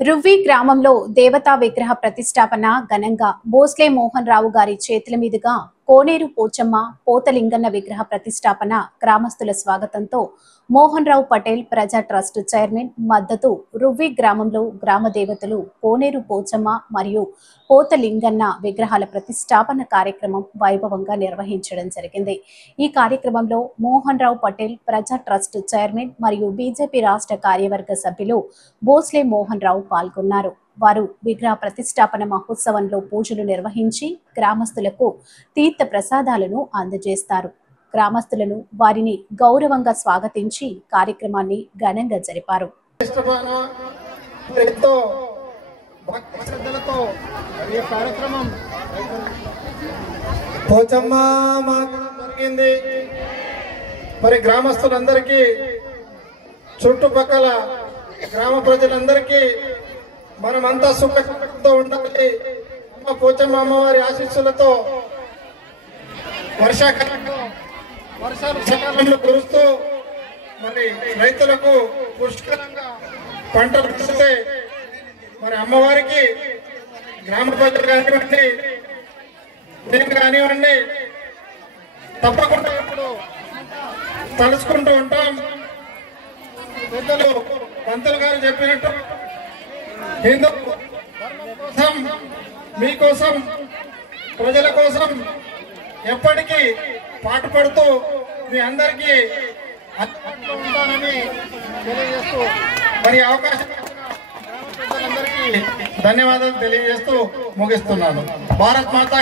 రువ్వి గ్రామంలో దేవతా విగ్రహ ప్రతిష్టాపన ఘనంగా భోస్లే మోహన్ రావు గారి చేతుల మీదుగా కోనేరు పోచమ్మ పోతలింగన్న విగ్రహ ప్రతిష్టాపన గ్రామస్తుల స్వాగతంతో మోహన్ రావు పటేల్ ప్రజా ట్రస్ట్ చైర్మన్ మద్దతు రువ్వి గ్రామంలో గ్రామ దేవతలు కోనేరు పోచమ్మ మరియు పోతలింగన్న విగ్రహాల ప్రతిష్టాపన కార్యక్రమం వైభవంగా నిర్వహించడం జరిగింది। ఈ కార్యక్రమంలో మోహన్ రావు పటేల్ ప్రజా ట్రస్ట్ చైర్మన్ మరియు బీజేపీ రాష్ట్ర కార్యవర్గ సభ్యులు భోస్లే మోహన్ రావు పాల్గొన్నారు। వారు విగ్రహ ప్రతిష్టాపన మహోత్సవంలో పూజలు నిర్వహించి గ్రామస్తులకు తీర్థ ప్రసాదాలను అందజేస్తారు। గ్రామస్తులను వారిని గౌరవంగా స్వాగతించి కార్యక్రమాన్ని ఘనంగా జరిపారు। మరి గ్రామస్తులందరికీ చుట్టుపక్కల గ్రామ ప్రజలందరికీ మనమంతా సుఖంతో ఉండాలి। పోచమ్మ అమ్మవారి ఆశీస్సులతో వర్షాకాలంలో వర్షాలు సకాలంలో కురుస్తూ మరి రైతులకు పుష్కలంగా పంటలు పండితే మరి అమ్మవారికి గ్రామ ప్రజలు కానివ్వండి నేను కానివ్వండి తప్పకుండా ఇప్పుడు తలుచుకుంటూ ఉంటాం। పెద్దలు పంతులు గారు చెప్పినట్టు హిందూ ధర్మం కోసం మీకోసం ప్రజల కోసం ఎప్పటికీ పాటుపడుతూ మీ అందరికీ అందుబాటులో ఉంటానని తెలియజేస్తూ మరి అవకాశం ప్రజలందరికీ ధన్యవాదాలు తెలియజేస్తూ ముగిస్తున్నాను। భారత్ మాత